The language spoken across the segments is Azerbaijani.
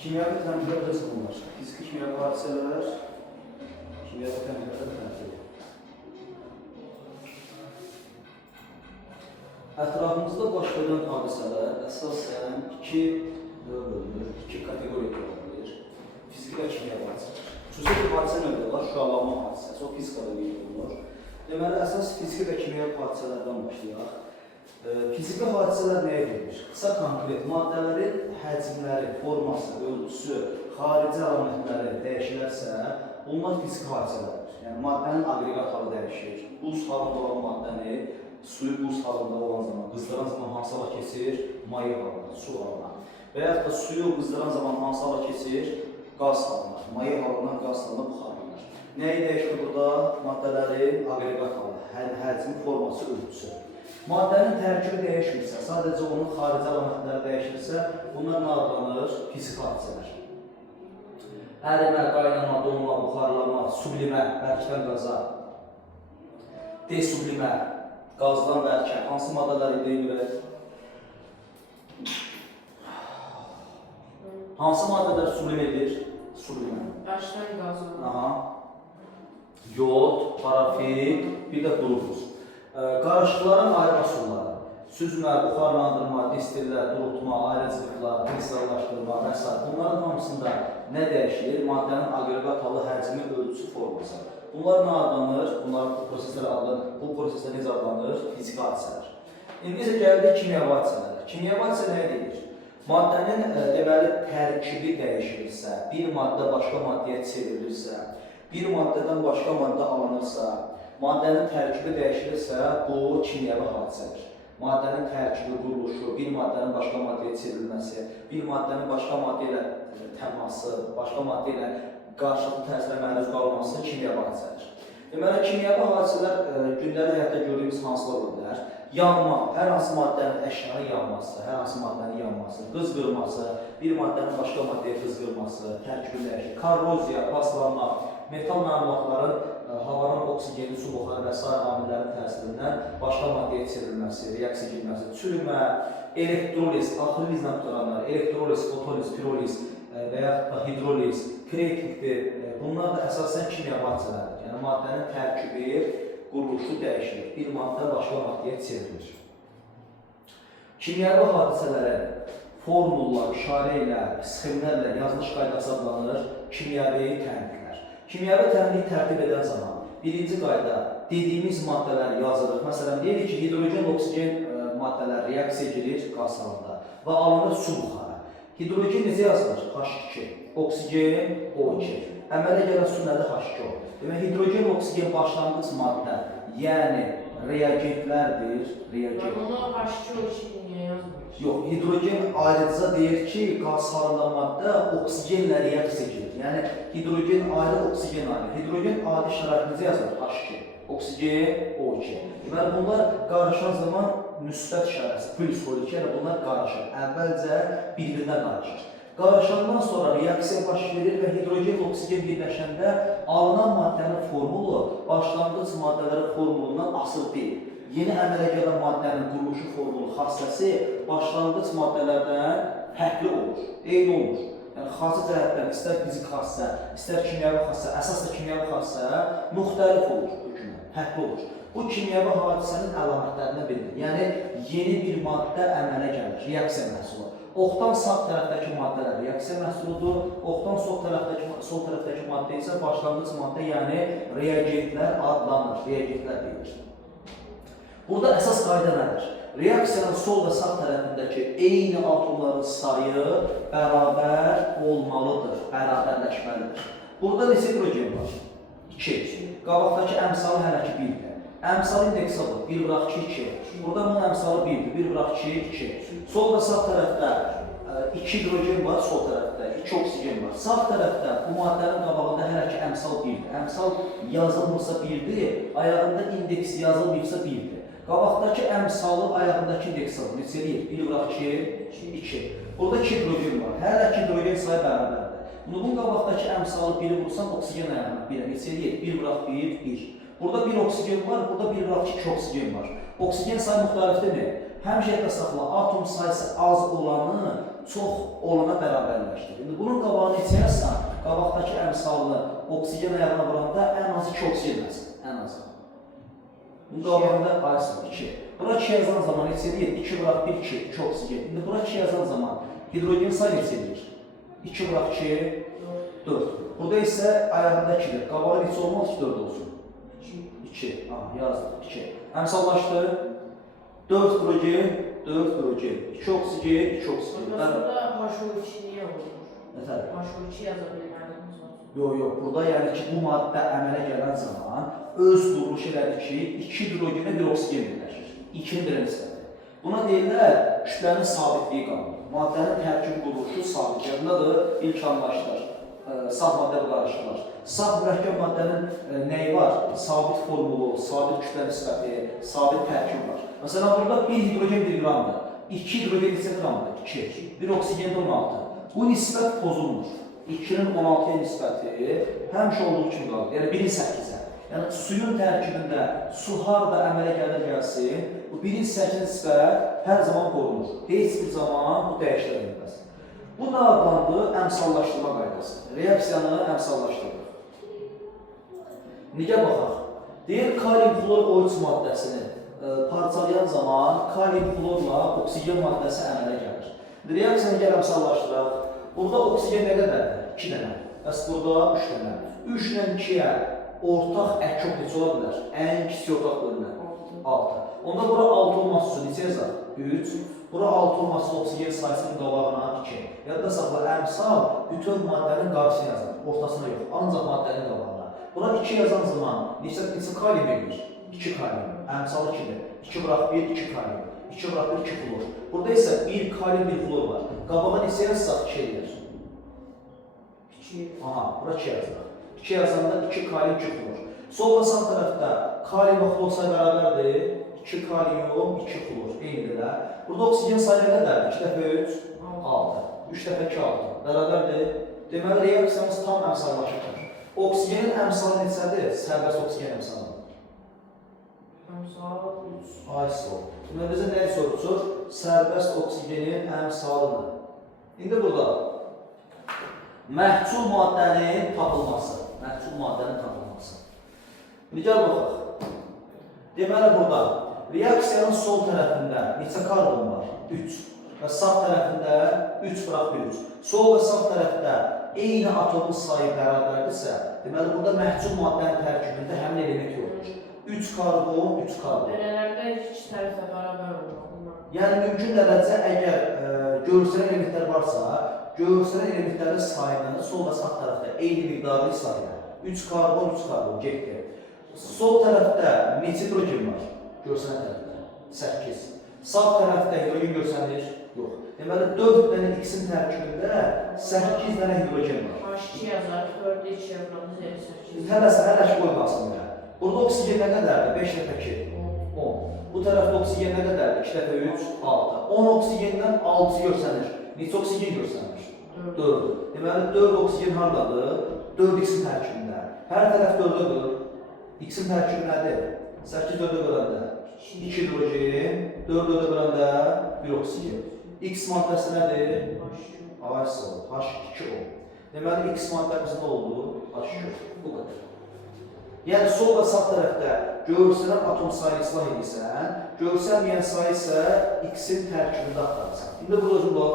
Kimyəvi təmizlər bunlar. Fiziki kimyəvi hadisələr, kimyəvi təmizlər təmizlər. Ətrafımızda baş verən hadisələr əsasən iki kateqoriyaya bölünür. Fiziki və kimyəvi hadisələr. Xüsusi bir hadisə növləri var, şüalanma hadisəsi, o fizikada qeyd. Deməli, əsas fiziki və kimyəvi hadisələrdən başlayaq. Fiziki hadisələr nəyə gedir? Qısa konkret maddələrin həcmləri, forması, ölçüsü, xarici əlamətləri dəyişilərsə, bunlar fiziki hadisələrdir. Yəni, maddənin aqreqat halı dəyişir. Buz halında olan maddəni, suyu buz halında olan zaman, qızdıran zaman hansı hala keçir? Maye halına, su halına. Və yaxud da suyu qızdıran zaman hansı hala keçir? Qaz halına. Maye halından qaz halına buxarlanır. Nəyi dəyişir burada? Maddələrin aqreqat halı, həcmi, forması, ölçüsü. Maddənin tərkibi dəyişmirsə, sadəcə onun xarici əlamətləri dəyişirsə, bunlar nə adlanır? Fiziki hadisələr. Ərimə, qaynama, donma, buxarlanma, sublimə, bərkdən qaza, desublimə, qazdan bərkə, hansı maddələr idəyə görə? Hansı maddələr sublim edir? Sublimə. Bərkdən qazı. Yod, parafin, bir də qlukuz. Qarışıqların ayrı asulları, süzmə, buxarlandırma, distillə, durutma, ayrıcılıqlar, kristallaşdırma və s. Bunların hamısında nə dəyişilir? Maddənin aqreqat halı, həcmi, ölçüsü, forması. Bunlar nə adlanır? Bu proseslər necə adlanır? Fiziki hadisələr. İndi isə gəldik kimyəvi hadisələrə. Kimyəvi hadisə nəyə deyilir? Maddənin deməli tərkibi dəyişilirsə, bir maddə başqa maddəyə çevrilirsə, bir maddədən başqa maddə alınırsa, maddənin tərkibi dəyişilirsə, bu kimyəvi hadisədir. Maddənin tərkibi, quruluşu, bir maddənin başqa maddəyə çevrilməsi, bir maddənin başqa maddə ilə təması, başqa maddə ilə qarşılıqlı təsirə məruz qalması kimyəvi hadisədir. Deməli, kimyəvi hadisələr gündəlik həyatda gördüyümüz hansılar ola bilər? Yanma, hər hansı maddənin əşyanın yanması, hər hansı maddənin yanması, qızqırması, bir maddənin başqa maddəyə qızqırması, tərkibi dəyişir, korroziya, paslanma, metal məmulatların havanın oksijeni, su buxarı və s. amillərin təsirindən başqa maddəyə çevrilməsi, reaksiya girməsi, çürümə, elektroliz, axırı izlə qutaranlar, elektroliz, fotoliz, piroliz və yaxud da hidroliz, kreativdir, bunlar da əsasən kimyəvi hadisələrdir. Yəni, maddənin tərkibi, quruluşu dəyişilir, bir maddə başqa maddəyə çevrilir. Kimyəvi hadisələrin formullar, işarələr, sxemlərlə yazılış qaydası adlanır kimyəvi tənqidlər. Kimyəvi tənqid tərtib edən zaman birinci qayda dediyimiz maddələr yazılır. Məsələn, deyirik ki, hidrogen, oksigen maddələr reaksiya edir qaz halında və alınır su buxarı. Hidrogen necə yazılır? H2, oksigen O2. Əmələ gələn su nədir? H2O. Demək, hidrogen, oksigen başlanğıc maddə, yəni reagentlərdir. Bunu H2O2 niyə yazmır? Yox, hidrogen ayrıca deyir ki, qaz halında maddə oksigenlə reaksiya edir. Yəni, hidrogen ayrı, oksigen ayrı. Hidrogen adi şərait necə yazılır? H2, oksigen O2. Deməli, bunlar qarışan zaman müsbət işarəsi, plus O2, yəni bunlar qarışır. Əvvəlcə bir-birinə qarışır. Qarışandan sonra reaksiya baş verir və hidrogen, oksigen birləşəndə alınan maddənin formulu başlanğıc maddələrin formulundan asılı deyil. Yeni əmələ gələn maddənin quruluşu formulu xassəsi başlanğıc maddələrdən fərqli olur, eyni olmur. Yəni, xassə cəhətdən istər fizik xassə, istər kimyəvi xassə, əsas da kimyəvi xassə müxtəlif olur hökmən, fərqli olur. Bu kimyəvi hadisənin əlamətlərindən biridir. Yəni, yeni bir maddə əmələ gəlir, reaksiya məhsulu. Oxdan sağ tərəfdəki maddələr reaksiya məhsuludur, oxdan sol tərəfdəki maddə isə başlanğıc maddə, yəni reagentlər adlanır, reagentlər deyilir. Burada əsas qayda nədir? Reaksiyanın sol və sağ tərəfindəki eyni atomların sayı bərabər olmalıdır, bərabərləşməlidir. Burada neçə hidrogen var? 2. Qabaqdakı əmsalı hələ ki 1-dir. Əmsal indeksi alır, 1 bıraq 2. Burada bunun əmsalı 1-dir, 1 bıraq 2. Sol və sağ tərəfdə 2 hidrogen var, sol tərəfdə 2 oksigen var. Sağ tərəfdə bu maddənin qabağında hələ ki əmsal 1-dir. Əmsal yazılmırsa 1-dir, ayağında indeks yazılmırsa 1-dir. Qabaqdakı əmsalı ayağındakı indeks alır, neçə eləyir? 1 bıraq 2. Burada 2 hidrogen var, hələ ki hidrogen sayı bərabərdir. Bunun qabaqdakı əmsalı 1-i vursan, oksigen ayağına 1-ə, neçə eləyir? 1 bıraq 1. Burada 1 oksigen var, burada 1 bıraq 2 oksigen var. Oksigen sayı müxtəlifdir mi? Həmişə yadda saxla, atom sayısı az olanı çox olana bərabərləşdir. İndi bunun qabağını içərsən, qabaqdakı əmsalını oksigen ayağına vuranda ən azı 2 oksigen yazır. Ən azı. Bunun qabağında ayısın 2. Bura 2 yazan zaman neçə edir? 2 bıraq 1, 2, 2 oksigen. İndi bura 2 yazan zaman hidrogen sayı neçə edir? 2 bıraq 2, 4. Burada isə ayağında 2'dir. Qabağı neçə olmaz ki 4 olsun? 2. Yazdım 2. Əmsallaşdı. 4 hidrogen, 4 hidrogen. 2 oksigen, 2 oksigen. Burada HO2 niyə olur? Nətər? HO2 yaza bilməliyimiz var. Yox, burada yəni ki, bu maddə əmələ gələn zaman öz duruş elədir ki, 2 hidrogenə 1 oksigen birləşir. 2-nin birə nisbəti. Buna deyirlər, kütlənin sabitliyi qanunu. Maddənin tərkib quruluşu sabit. Yadındadır, ilk anlaşılır. Sağ maddə qarışırlar. Sağ mürəkkəb maddənin nəyi var? Sabit formulu, sabit kütlə nisbəti, sabit tərkib var. Məsələn, burada 1 hidrogen 1 qramdır. 2 hidrogen neçə qramdır? 2. 1 oksigen 16. Bu nisbət pozulmur. 2-nin 16-ya nisbəti həmişə olduğu kimi qalır. Yəni 1-in 8-ə. Yəni suyun tərkibində su harada əmələ gəlir gəlsin, bu 1-in 8 nisbət hər zaman qorunur. Heç bir zaman bu dəyişdirə bilməz. Bu da adlandı əmsallaşdırma qaydası. Reaksiyanı əmsallaşdırır. Necə baxaq? Deyir, kalium flor O3 maddəsini parçalayan zaman kalium florla oksigen maddəsi əmələ gəlir. Reaksiyanı gəl əmsallaşdıraq. Burada oksigen nə qədərdir? 2 dənə. Bəs burada 3 dənə. 3 ilə 2-yə ortaq əkok neçə ola bilər? Ən kiçik ortaq bölünən 6. Onda bura 6 olması üçün neçə yazar? 3. Bura 6 olması oksigen sayısının qabağına 2. Yadda saxla, əmsal bütün maddənin qarşısına yazar. Ortasına yox, ancaq maddənin qabağına. Bura 2 yazan zaman neçə kalium edir? 2 kalium. Əmsal 2-dir. 2 bıraq 1, 2 kalium. 2 bıraq 1, 2 flor. Burada isə 1 kalium, 1 flor var. Qabağa neçə yazsaq 2 edir? 2. Aha, bura 2 yazılır. 2 yazanda 2 kalium, 2 flor. Sol və sağ tərəfdə kalium flor sayı bərabərdir. 2 kalium, 2 flor. Eynidirlər. Burada oksigen sayı qədərdir? 2 dəfə 3, 6. 3 dəfə 2, 6. Bərabərdir. Deməli, reaksiyamız tam əmsallaşır. Oksigenin əmsalı neçədir? Sərbəst oksigen əmsalı. Əmsal 3. Ay sol. Deməli, bizə nəyi soruşur? Sərbəst oksigenin əmsalını. İndi burada məhsul maddənin tapılması. Məhsul maddənin tapılması. Necə baxaq? Deməli, burada reaksiyanın sol tərəfində neçə karbon var? 3. Və sağ tərəfində 3 bıraq 1, 3. Sol və sağ tərəfdə eyni atomun sayı bərabərdirsə, deməli, burada məhsul maddənin tərkibində həmin element yoxdur. 3 karbon, 3 karbon. Belələrdə heç tərəfə bərabər olmalı. Yəni, mümkün dərəcə əgər görsələn elementlər varsa, görsələn elementlərin sayını sol və sağ tərəfdə eyni miqdarlı sayı. 3 karbon, 3 karbon, getdi. Sol tərəfdə neçə hidrogen var? Görsələn tərəfdə 8. Sağ tərəfdə hidrogen görsəlir? Yox. Deməli, 4 dənə X-in tərkibində 8 dənə hidrogen var. H2 yazar, 4-də 2 yazarımız 8. Hələ qoy qalsın belə. Burada oksigen nə qədərdir? 5 dəfə 2, 10. Bu tərəfdə oksigen nə qədərdir? 2 dəfə 3, 6. 10 oksigendən 6 görsənir. Neçə oksigen görsənir? 4. Deməli, 4 oksigen haradadır? 4 X-in tərkibində. Hər tərəf 4-dür. X-in tərkibi nədir? 8 4-ə böləndə 2 hidrogen, 4-ə böləndə 1 oksigen. X maddəsi nədir? H2O. Deməli, X maddəmiz nə oldu? H2O. Bu qədər. Yəni, sol və sağ tərəfdə görsələn atom sayını islah edirsən, görsəlməyən sayı isə X-in tərkibində axtarırsan. İndi burada özün bax.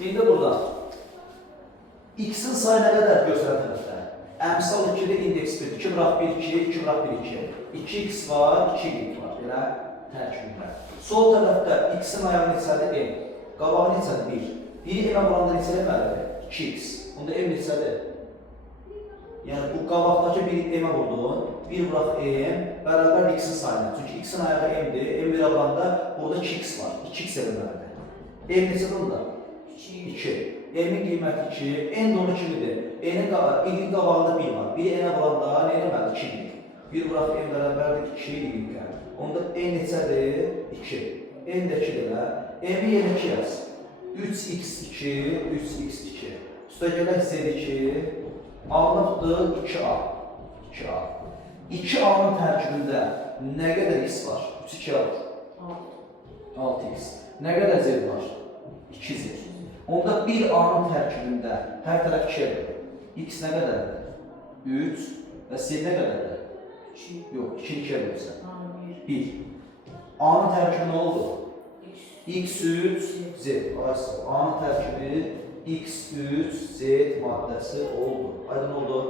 İndi burada X-in sayı nə qədər görsələn tərəfdə? Əmsal 2-də indeks 1, 2 bıraq 1, 2, 2 bıraq 1, 2. 2X var, 2Y var, belə tərkibində. Sol tərəfdə X-in ayağı neçədir? M. Qabağı neçədir? 1. 1-i M-ə vuranda neçə deməlidir? 2X. Onda M neçədir? Yəni, bu qabaqdakı 1-i M-ə vurdun, 1 bıraq M, bərabər X-in sayına. Çünki X-in ayağı M-dir, M-1-ə vuranda burada 2X var, 2X eləməlidir. M neçədir onda? 2. M-in qiyməti 2, N də onu kimidir? N-in qabağında 1 var, 1-i N-ə vuranda nə eləməlidir? 2-dir. 1 bıraq M bərabərdir 2 y. Onda N neçədir? 2. N də 2-dir. M-i yenə 2 yaz. 3x2, 3x2. Üstə gələk Z2. Alınıbdır 2A. 2A. 2A-nın tərkibində nə qədər X var? 3-2 var. 6x. Nə qədər z var? 2z. Onda bir A-nın tərkibində hər tərəf 2-yə bölür. X nə qədərdir? 3 və z nə qədərdir? 2. Yox, 2-ni 2-yə bölürsən. 1. 1. A-nın tərkibi nə oldu? X3, Z. A-nın tərkibi X3, Z maddəsi oldu. Aydın oldu.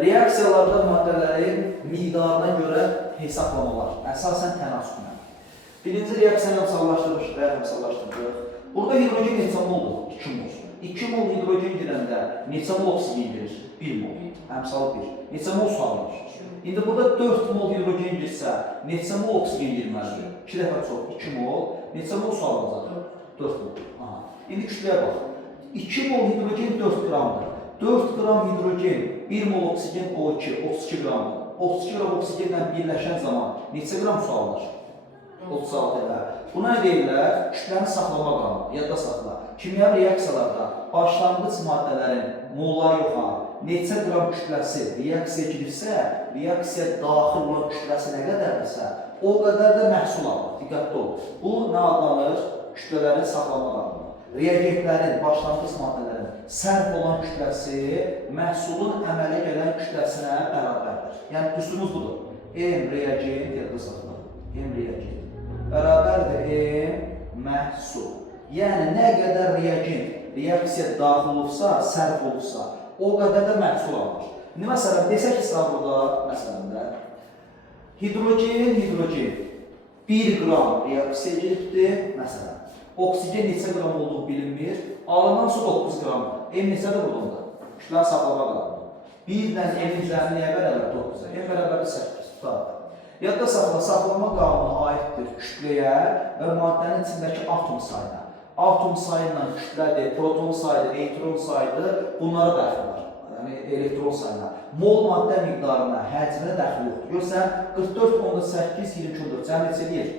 Reaksiyalarda maddələrin miqdarına görə hesablamalar. Əsasən tənasüblə. Birinci reaksiyanı əmsallaşdırmışıq və əmsallaşdırmışıq. Burada hidrogen neçə moldur? 2 mol. 2 mol hidrogen girəndə neçə mol oksigen girir? 1 mol. Əmsal 1. Neçə mol su alınır? İndi burada 4 mol hidrogen girsə, neçə mol oksigen girməlidir? 2 dəfə çox, 2 mol. Neçə mol su alınacaq? 4 mol. Aha. İndi kütləyə bax. 2 mol hidrogen 4 qramdır. 4 qram hidrogen, 1 mol oksigen O2, 32 qramdır. 32 qram oksigenlə birləşən zaman neçə qram su alınır? 36 ilə. Buna nə deyirlər? Kütləni saxlama qanunu. Yadda saxla. Kimyəvi reaksiyalarda başlanğıc maddələrin molları yoxa, neçə qram kütləsi reaksiyaya girsə, reaksiyaya daxil olan kütləsi nə qədərdirsə, o qədər də məhsul alır. Diqqətli ol. Bu nə adlanır? Kütlələrin saxlama qanunu. Reagentlərin, başlanğıc maddələrin sərf olan kütləsi məhsulun əmələ gələn kütləsinə bərabərdir. Yəni, düsturumuz budur. M reagent, yadda saxla. M reagent bərabərdir M məhsul. Yəni, nə qədər reagent reaksiyaya daxil olursa, sərf olursa, o qədər də məhsul alır. İndi, məsələn, desək ki, sağ burada, məsələndə, hidrogen 1 qram reaksiya giribdir, məsələn. Oksigen neçə qram olduğu bilinmir. Alınan su 9 qramdır. M neçədir burada? Kütləni saxlama qanunu. 1 ilə M-in cəmi nəyə bərabər? 9-a. M bərabər 8. Tutar. Yadda saxla, saxlama qanunu aiddir kütləyə və maddənin içindəki atom sayına. Atom sayıyla kütlədir, proton sayıdır, elektron sayıdır, bunlara dəxil var. Yəni, elektron sayına. Mol maddə miqdarına, həcminə dəxil yoxdur. Görsən, 44.8, 22.4 cəm neçə deyir?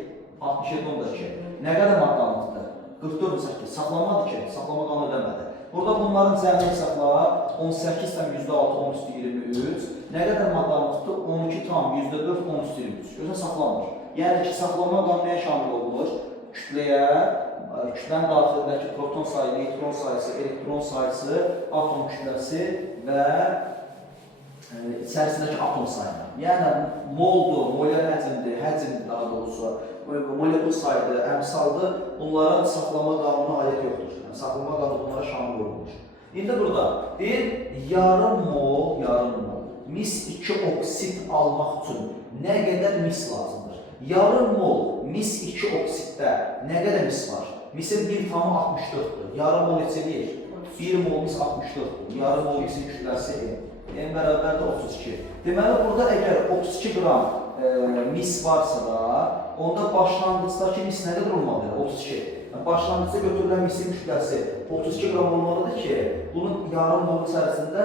67.2. Nə qədər maddə alınıqdır? 44.8. Saxlamadır ki, saxlama qanunu ödəmədi. Burada bunların cəmini hesabla 18,6, 10,23. Nə qədər maddə alınıqdır? 12,4, 10,23. Görsən, saxlanmır. Yəni ki, saxlama qanunu nəyə şamil olunur? Kütləyə, kütlənin daxilindəki proton sayı, elektron sayısı, elektron sayısı, atom kütləsi və içərisindəki atom sayına. Yəni, moldur, molyar həcmdir, həcmdir daha doğrusu, molekul sayıdır, əmsaldır, bunlara saxlama qanunu aid yoxdur. Yəni, saxlama qanunu bunlara şamil olunur. İndi burada deyir, yarım mol mis 2 oksit almaq üçün nə qədər mis lazımdır? Yarım mol mis 2 oksitdə nə qədər mis var? Misin 1,64'dür. Yarım mol neçə deyir? 1 mol mis 64'dür. Yarım mol misin kütləsi M bərabərdir 32. Deməli, burada əgər 32 qram mis varsa da, onda başlanğıcdakı mis nə qədər olmalıdır? 32. Başlanğıcda götürülən misin kütləsi 32 qram olmalıdır ki, bunun yarım molun içərisində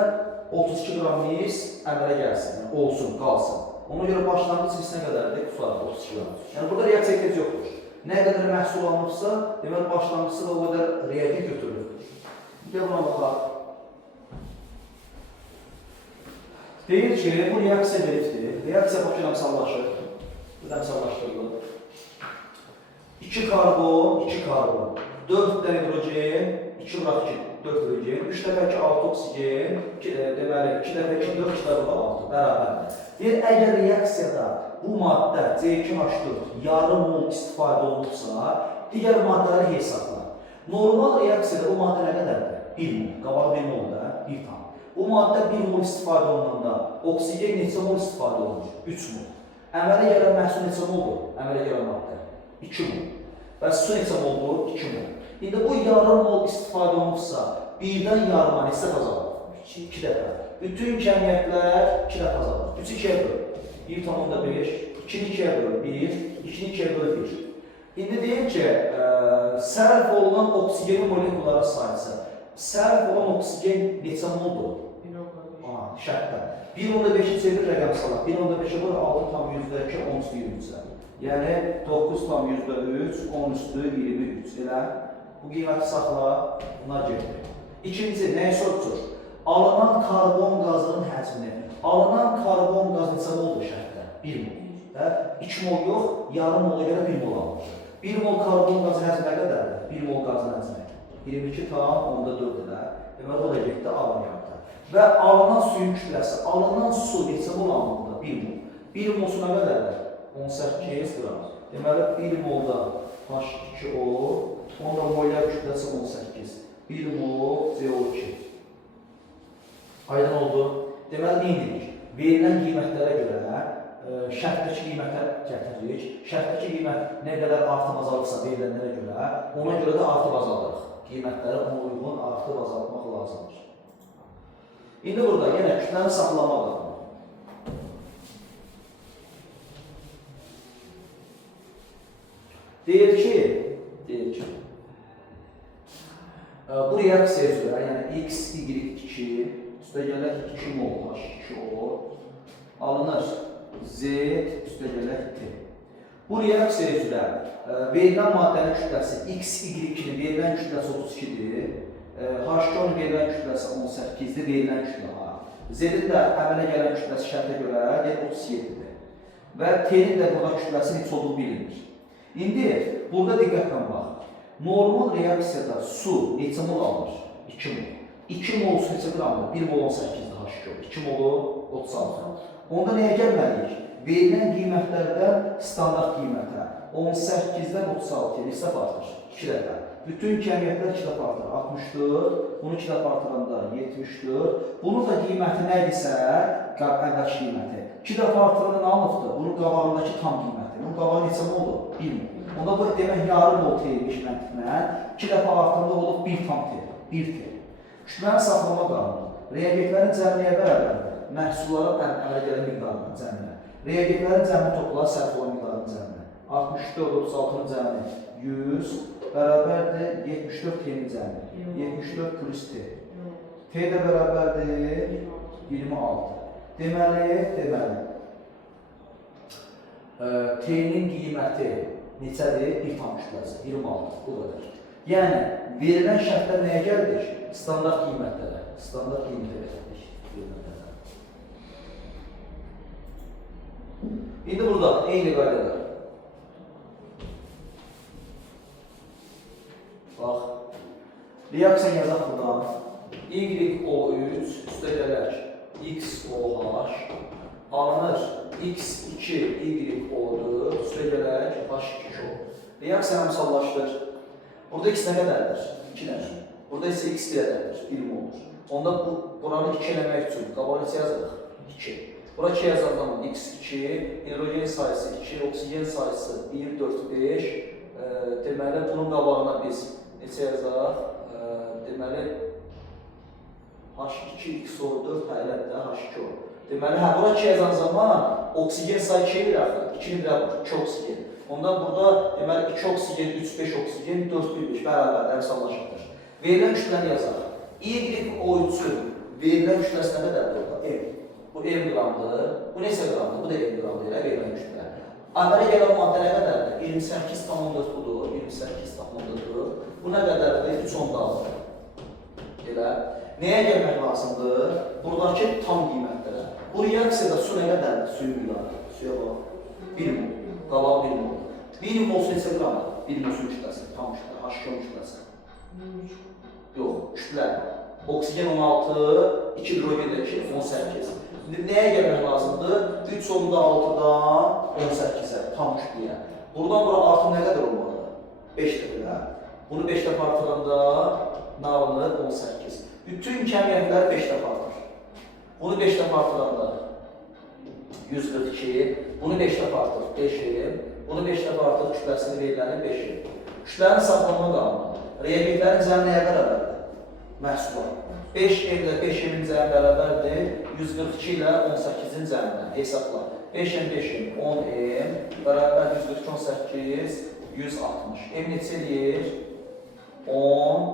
32 qram mis əmələ gəlsin, olsun, qalsın. Ona görə başlanğıc mis nə qədərdir? Tutaraq 32 qram. Yəni, burada reaksiya ehtiyac yoxdur. Nə qədər məhsul alınırsa, deməli, başlanğıcda da o qədər reagent götürülür. Gəl buna baxaq. Deyir ki, bu reaksiya belirtir. Reaksiya baxın əmsallaşır. Əmsallaşdırılır. 2 karbon, 4 də hidrogen, 2 bıraq 2, 4 hidrogen, 3 dəfə 2, 6 oksigen, deməli, 2 dəfə 2, 4, 2 dəfə 6, bərabərdir. Deyir, əgər reaksiyada bu maddə C2H4 yarım mol istifadə olunursa, digər maddələri hesablar. Normal reaksiyada bu maddə nə qədərdir? 1 mol, qabağı 1 mol da, 1 tam. Bu maddə 1 mol istifadə olunanda oksigen neçə mol istifadə olunur? 3 mol. Əmələ gələn məhsul neçə moldur? Əmələ gələn maddə 2 mol. Və su neçə moldur? 2 mol. İndi bu yarım mol istifadə olunursa, birdən yarıma neçə azalır? 2 dəfə. Bütün kəmiyyətlər 2 dəfə azalır. 3-ü 2-yə bölür. 1,5, 2-ni 2-yə bölür, 1, 2-ni 2-yə bölür, 1. İndi deyim ki, sərf olunan oksigenin molekullara sayısı. Sərf olan oksigen neçə moldur? 1,5. Şərtdə. 1,5-i çevir rəqəm salaq. 1,5-i bölür 6,2, 10,23. Yəni 9,3, 10,23. Elə bu qiyməti saxla, bunlar gedir. İkinci, nəyi soruşur? Alınan karbon qazının həcmini. Alınan karbon qazı neçə moldur şərtdə? 1 mol. Hə? 2 mol yox, yarım mola görə 1 mol alınır. 1 mol karbon qazı həcmi nə qədərdir? 1 mol qazın həcmi 22,4-dür. Deməli, o da getdi A variantı. Və alınan suyun kütləsi, alınan su neçə mol alınır? 1 mol. 1 mol su nə qədərdir? 18 qram. Deməli, 1 molda H2O, onda molyar kütləsi 18. 1 mol CO2. Aydın oldu. Deməli, nə edirik? Verilən qiymətlərə görə şərtdəki qiymətə gətiririk. Şərtdəki qiymət nə qədər artıb azalırsa verilənlərə görə, ona görə də artıb azalırıq. Qiymətləri ona uyğun artıb azaltmaq lazımdır. İndi burada yenə kütləni saxlamaq lazımdır. Deyir ki, bu reaksiya üzrə, yəni X, Y2 üstə gələk 2 mol H2O alınır. Z üstə gələk T. Bu reaksiya üzrə verilən maddənin kütləsi X, Y2-nin verilən kütləsi 32-dir. H2O-nun verilən kütləsi 18-dir, verilən kütlə A. Z-in də əmələ gələn kütləsi şərtə görə 37-dir. Və T-nin də burada kütləsi neçə olduğu bilinir. İndi burada diqqətlə bax. Normal reaksiyada su neçə mol alınır? 2 mol. 2 mol su neçə qramdır? 1 mol 18-dir H2O. 2 molu 36. Onda nəyə gəlməliyik? Verilən qiymətlərdən standart qiymətə 18-dən 36-ya neçə artır? 2 dəfə. Bütün kəmiyyətlər 2 dəfə artır. 64, bunu 2 dəfə artıranda 74. Bunun da qiyməti nə idisə, əvvəlki qiyməti. 2 dəfə artıranda nə alıbdır? Bunun qabağındakı tam qiyməti. Bunun qabağı neçə oldu? 1 mol. Onda bu demək yarım mol T-miş məntiqlə. 2 dəfə artıranda olub 1 tam T. 1 T. Kütləni saxlama qanunu. Reagentlərin cəmi nəyə bərabərdir? Məhsullara əmələ gələn miqdarının cəminə. Reagentlərin cəmini toplar, sərf olan miqdarının cəminə. 64, 36-nın cəmini 100 bərabərdir 74 T-nin cəmini. 74 plus T. T də bərabərdir 26. Deməli, T-nin qiyməti neçədir? 1 tam kütləsi, 26. Bu qədər. Yəni, verilən şərtlər nəyə gəldik? Standart qiymətlərə. Standart qiymətə gəldik. İndi burada eyni qaydalar. Bax, reaksiya yazaq buradan. YO3 üstə gələk XOH alınır. X2 YO4 üstə gələk H2O. Reaksiya əmsallaşdır. Burada X nə qədərdir? 2 dənə. Burada isə X qədərdir, 1 moldur. Onda buranı 2 eləmək üçün qabağa neçə yazırıq? 2. Bura 2 yazan zaman X2, hidrogen sayısı 2, oksigen sayısı 1, 4, 5. Deməli, bunun qabağına biz neçə yazaq? Deməli, H2XO4 əlbəttə H2O. Deməli, bura 2 yazan zaman oksigen sayı 2'dir axı. 2'ni birə vurur, 2 oksigen. Onda burada deməli 2 oksigen, 3, 5 oksigen, 4, 1, 5 bərabər əmsallaşırdır. Verilən kütləni yazaq. YO3-ün verilən kütləsi nə qədərdir orada? M. Bu M qramdır. Bu neçə qramdır? Bu da M qramdır elə verilən kütlə. Əmələ gələn maddə nə qədərdir? 28,4 budur. 28,4. Bu nə qədərdir? 3,6. Elə. Nəyə gəlmək lazımdır? Buradakı tam qiymətlərə. Bu reaksiyada su nə qədərdir? Suyun miqdarı. Suya bax. 1 mol. Qabaq 1 mol. 1 mol su neçə qramdır? 1 mol suyun kütləsi. Tam kütlə. H2O kütləsi. Yox, kütlə. Oksigen 16, 2 hidrogen də 2, 18. Nəyə gəlmək lazımdır? 3,6-dan 18-ə, tam kütləyə. Buradan bura artım nə qədər olmalıdır? 5 dəfə. Bunu 5 dəfə artıranda nə alınır? 18. Bütün kəmiyyətləri 5 dəfə artır. Bunu 5 dəfə artıranda 142. Bunu 5 dəfə artır, 5M. Bunu 5 dəfə artır, kütləsini veriləni 5M. Kütlənin saxlanma qanunu. Reagentlərin cəmi nəyə bərabərdir? Məhsulat. 5M ilə 5M-in cəmi bərabərdir. 142 ilə 18-in cəminə hesabla. 5M, 5M, 10M bərabər 142, 18, 160. M neçə eləyir? 10,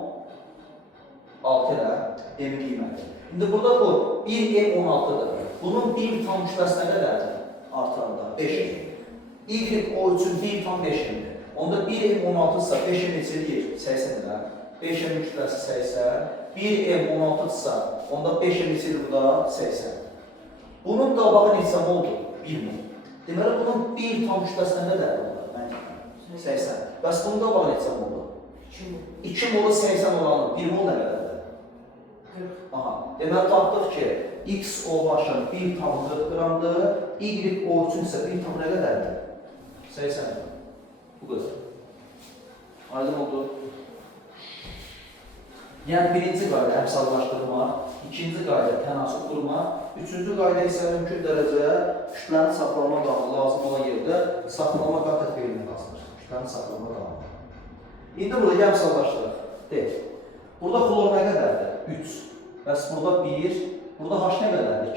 6 ilə M qiyməti. İndi burada bu 1M16-dır. Bunun 1 tam kütləsi nə qədərdir? Artıranda 5M. YO3-ün 1 tam 5M-dir. Onda 1M16-dırsa 5M neçə eləyir? 80 ilə. 5M kütləsi 80. 1M16-dırsa onda 5M neçə eləyir burada? 80. Bunun qabağı neçə moldur? 1 mol. Deməli, bunun 1 tam kütləsinə nə dərdi olur? Məncə 80. Bəs bunu da var etsəm olur. 2 molu 80 olanın 1 mol nə qədərdir? 40. Aha. Deməli, tapdıq ki, x OH 1 tam 40 qramdır, y O üçün isə 1 tam nə qədərdir? 80. Bu qədər. Aydın oldu. Yəni, birinci qayda əmsallaşdırma, ikinci qayda tənasüb qurma, üçüncü qayda isə mümkün dərəcəyə kütlənin saxlama qanunu lazım olan yerdə saxlama qan tətbiqini qazanır. Kütlənin saxlama qanunu. İndi burada əmsallaşdırıq. Deyil. Burada xlor nə qədərdir? 3. Bəs burada 1. Burada H nə qədərdir? 2.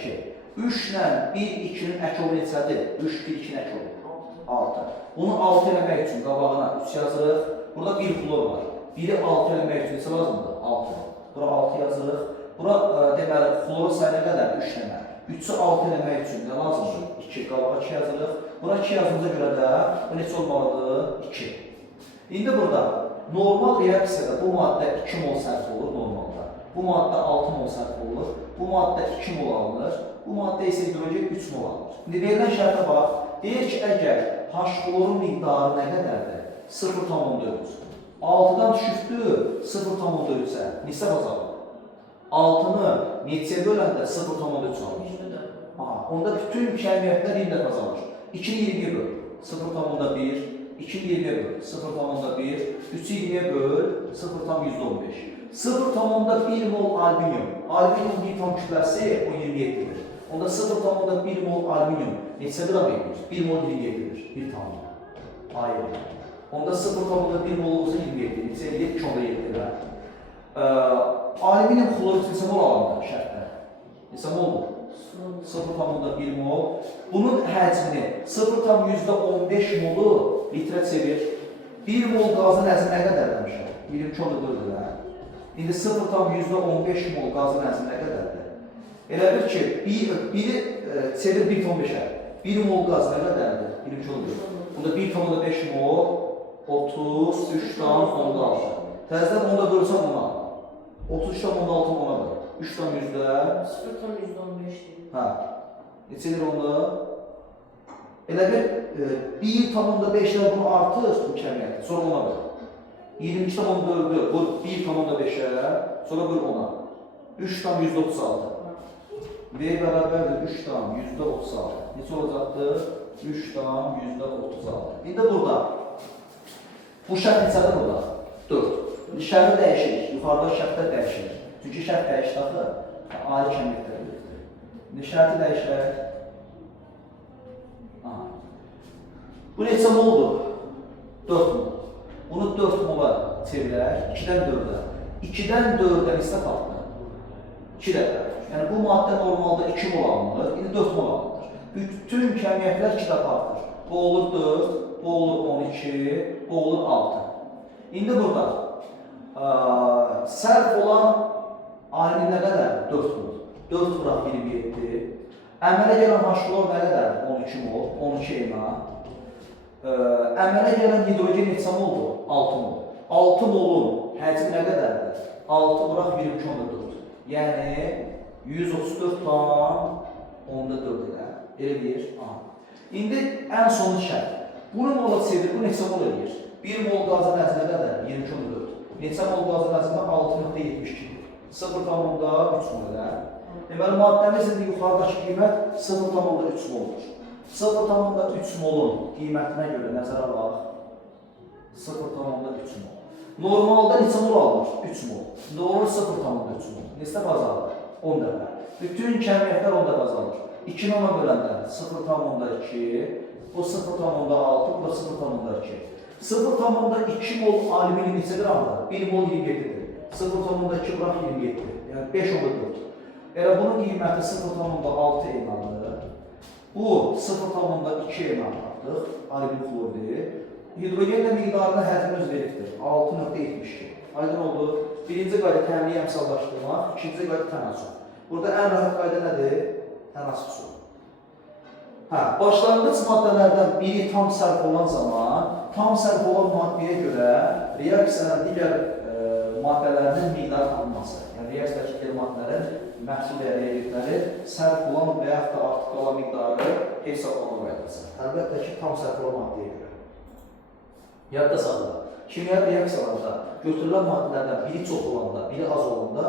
3 ilə 1, 2-nin əkovu neçədir? 3, 1, 2-nin əkovu. 6. Bunu 6 eləmək üçün qabağına 3 yazırıq. Burada 1 xlor var. 1-i 6 eləmək üçün neçə lazımdır? 6. Bura 6 yazırıq. Bura deməli, xlorun sayı nə qədərdir? 3 dənə. 3-ü 6 eləmək üçün nə lazımdır? 2. Qabağa 2 yazırıq. Bura 2 yazdığımıza görə də bu neçə olmalıdır? 2. İndi burada normal reaksiyada bu maddə 2 mol sərf olur normalda. Bu maddə 6 mol sərf olur. Bu maddə 2 mol alınır. Bu maddə isə hidrogen 3 mol alınır. İndi verilən şərtə bax. Deyir ki, əgər H-xlorun miqdarı nə qədərdir? 0,4. 6-dan düşübdür, 0,3-ə. Neçə azalır? 6-nı neçəyə böləndə 0,3 alır. Onda bütün kəmiyyətlər 20 dəfə azalır. 2-ni 20-yə böl, 0,1, 2-ni 20-yə böl, 0,1, 3-ü 20-yə böl, 0,15. 0,1 mol alüminium. Alüminium bir tam kütləsi o 27-dir. Onda 0,1 mol alüminium neçə qram edilir? 1 mol 27-dir. 1 tam. Ayrı. Onda 0,1 mol olsa 27. Neçə edir? 2,7-dir. Alüminium xlorid neçə mol alınır şərtdə? Neçə moldur? 0,1 mol. Bunun həcmini 0,15 molu litrə çevir. 1 mol qazın həcmi nə qədər demişəm? 22,4-dür. İndi 0,15 mol qazın həcmi nə qədərdir? Elə bil ki, biri çevir 1,5-ə. 1 mol qaz nə qədərdir? 22,4. Bunda 1,5 mol 33,6. Təzədən onda bölsəm ona. 33,6 ona böl. 3,100-də 0,15-dir. hə. Neçədir onda? Elə bir 1,5-lə bunu artır bu kəmiyyəti. Sonra ona böl. 22,4-ü bu 1,5-ə, sonra böl ona. 3,136. V bərabərdir 3,136. Neçə olacaqdır? 3,136. İndi burada bu şərt neçədir burada? 4. Şərti dəyişirik. Yuxarıda şərtlər dəyişirik. Çünki şərt dəyişdi axı. Ali kəmiyyətlər verir. İndi şərti dəyişirək. Bu neçə moldur? 4 mol. Bunu 4 mola çevirək. 2-dən 4-ə. 2-dən 4-ə neçə tapdı? 2 dəfə. Yəni bu maddə normalda 2 mol alınır. İndi 4 mol alınır. Bütün kəmiyyətlər 2 dəfə artır. Bu olur 4, bu olur 12, bu olur 6. İndi burada sərf olan alümin nə qədər? 4 mol. 4 vuraq 27. Əmələ gələn H-xlor nə qədər? 12 mol, 12 EMA. Əmələ gələn hidrogen neçə moldur? 6 mol. 6 molun həcmi nə qədərdir? 6 vuraq 22,4. Yəni 134 tam onda 4 elə. Elə deyir. İndi ən sonlu şərt. Bunu mola çevir, bu neçə mol edir? 1 mol qazın həcmi nə qədər? 22,4. Neçə mol qazın həcmi? 6,72. 0,3 mol elə. Deməli, maddəmiz indi yuxarıdakı qiymət 0,3 moldur. 0,3 molun qiymətinə görə nəzərə alaq. 0,3 mol. Normalda neçə mol alır? 3 mol. Doğru 0,3 mol. Neçə qazanır? 10 dəfə. Bütün kəmiyyətlər 10 dəfə qazanır. 2-ni ona böləndə 0,2, bu 0,6, bu da 0,2. 0,2 mol alüminium neçə qramdır? 1 mol 27-dir. 0,2 qram 27. Yəni 5,4. Elə bunun qiyməti 0,6 EMA-dır. Bu 0,2 EMA tapdıq, alüminium xloridi. Hidrogenlə miqdarına həcmi öz veribdir. 6,72. Aydın oldu. Birinci qayda təmliyi əmsallaşdırmaq, ikinci qayda tənasüb. Burada ən rahat qayda nədir? Tənasüb. Başlanğıc maddələrdən biri tam sərf olan zaman, tam sərf olan maddəyə görə reaksiyanın digər maddələrinin miqdarı tanınması. Yəni reaksiyadakı digər maddələrin məhsul əldə etməli, sərf olan və yaxud da artıq qalan miqdarı hesablama qaydası. Əlbəttə ki, tam sərf olan maddəyə görə. Yadda saxla. Kimyəvi reaksiyalarda götürülən maddələrdən biri çox olanda, biri az olanda,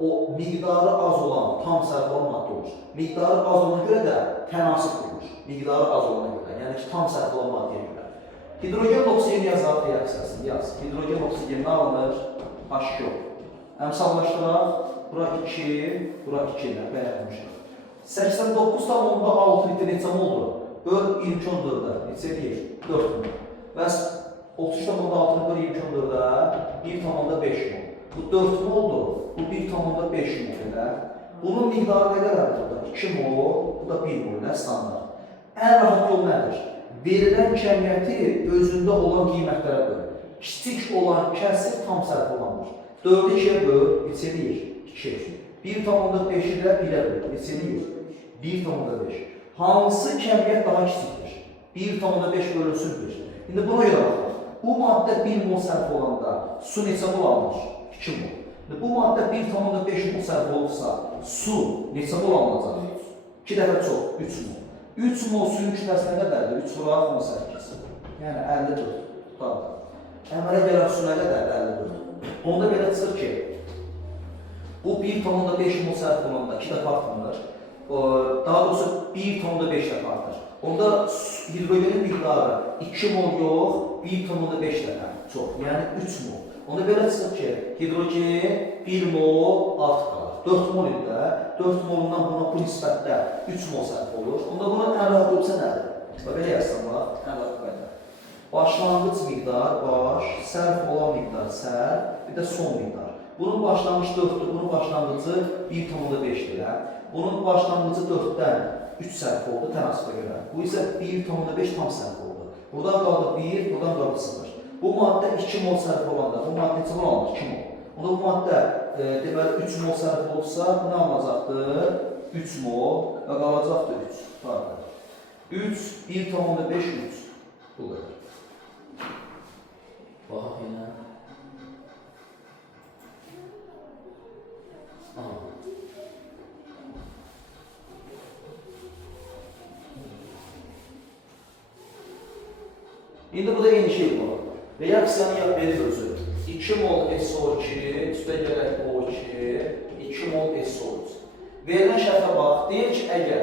o miqdarı az olan tam sərf olan maddə olur. Miqdarı az olana görə də tənasib olur. Miqdarı az olana görə, yəni ki, tam sərf olan maddəyə görə. Hidrogen oksigen yazaq reaksiyasını yaz. Hidrogen oksigen nə alınır? H2O. Əmsallaşdıraq. Bura 2, bura 2 ilə bəyənmişdir. 89,6 litr neçə oldu? Böl 24-də neçə deyir? 4 mol. Bəs 33,6-nı böl 24-də 1,5 mol. Bu 4 moldur, bu 1,5 mol elə. Bunun miqdarı nə qədərdir burada? 2 mol, bu da 1 mol ilə standart. Ən rahat yol nədir? Verilən kəmiyyəti özündə olan qiymətlərə böl. Kiçik olan kəsir tam sərf olandır. 4-ü 2-yə böl, neçə deyir? 2. 1,5-i də 1-ə böl, neçə deyir? 1,5. Hansı kəmiyyət daha kiçikdir? 1,5 bölünsün 1. İndi buna görə baxaq. Bu maddə 1 mol sərf olanda su neçə mol alınır? 2 mol. Bu maddə 1,5 mol sərf olursa su neçə mol alınacaq? 2 dəfə çox, 3 mol. 3 mol suyun kütləsi nə qədərdir? 3 vuraq 18. Yəni 54 tutardı. Əmələ gələn su nə qədərdir? 54. Onda belə çıxır ki, bu 1,5 mol sərf olanda 2 dəfə artırılır. Daha doğrusu 1,5 dəfə artır. Onda hidrogenin miqdarı 2 mol yox, 1,5 dəfə çox. Yəni 3 mol. Onda belə çıxır ki, hidrogen 1 mol artıq qalır. 4 mol idi də, 4 molundan buna bu nisbətdə 3 mol sərf olur. Onda bunun ən rahat yolu nədir? Belə yazsam bax, ən rahat qayda. Başlanğıc miqdar, baş, sərf olan miqdar, sərf, bir də son miqdar. Bunun başlanğıcı 4-dür, bunun başlanğıcı 1,5-dir. Bunun başlanğıcı 4-dən 3 sərf oldu tənasibə görə. Bu isə 1,5 tam sərf oldu. Buradan qaldı 1, buradan qaldı 0. Bu maddə 2 mol sərf olanda, bu maddə neçə mol alınır? 2 mol. Onda bu maddə deməli 3 mol sərf olsa, bu nə alınacaqdır? 3 mol və qalacaqdır 3. 3, 1,5, 3. Bu qədər. Baxaq yenə. İndi burada eyni şey var. Reaksiyanı yap verir özü. 2 mol SO2, üstə gələk O2, 2 mol SO3. Verilən şərtə bax, deyir ki, əgər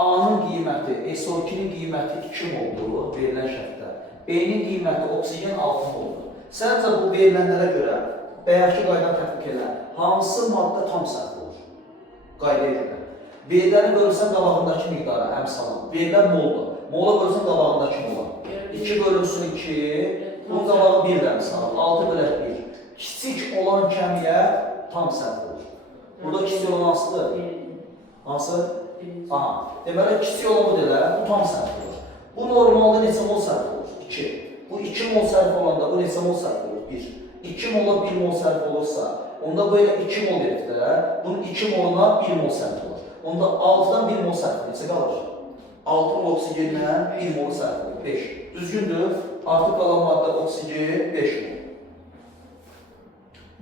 A-nın qiyməti, SO2-nin qiyməti 2 moldur verilən şərtdə, B-nin qiyməti oksigen 6 moldur. Səncə bu verilənlərə görə bayaqki qaydanı tətbiq elə, hansı maddə tam sərf olur? Qaydaya görə. Veriləni bölürsən qabağındakı miqdara, əmsalan. Verilən moldur. Mola bölürsən qabağındakı mola. 2 bölünsün 2, bunun qabağı 1 əmsalan. 6 bölək 1. Kiçik olan kəmiyyət tam sərf olur. Burada kiçik olan hansıdır? Hansı? Aha. Deməli, kiçik olan bu delə, bu tam sərf olur. Bu normalda neçə mol sərf olur? 2. Bu 2 mol sərf olanda bu neçə mol sərf olur? 1. 2 mola 1 mol sərf olursa, onda böyle 2 mol veribdilər. Bunun 2 moluna 1 mol sərf olur. Onda 6-dan 1 mol sərf neçə qalır? 6 mol oksigenlə 1 mol sərf olur. 5. Düzgündür. Artıq qalan maddə oksigen 5 mol.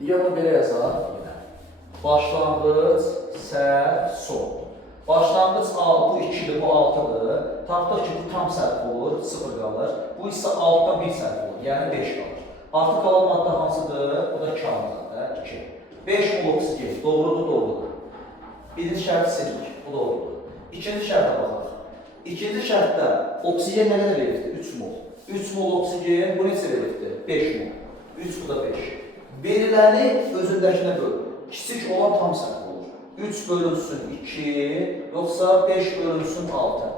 Yana belə yazaq. Başlanğıc, sərf, son. Başlanğıc bu 2-dir, bu 6-dır. Tapdıq ki, bu tam sərf olur, 0 qalır. Bu isə 6-dan 1 sərf olur, yəni 5 qalır. Artıq qalan maddə hansıdır? Bu da kağıddır, 2. 5 mol oksigen, doğrudur, doğrudur. Birinci şərti silik, bu doğrudur. İkinci şərtə baxaq. İkinci şərtdə oksigen nə qədər verirdi? 3 mol. 3 mol oksigen, bu neçə verirdi? 5 mol. 3, bu da 5. Veriləni özündəkinə böl. Kiçik olan tam sərf olur. 3 bölünsün 2, yoxsa 5 bölünsün 6.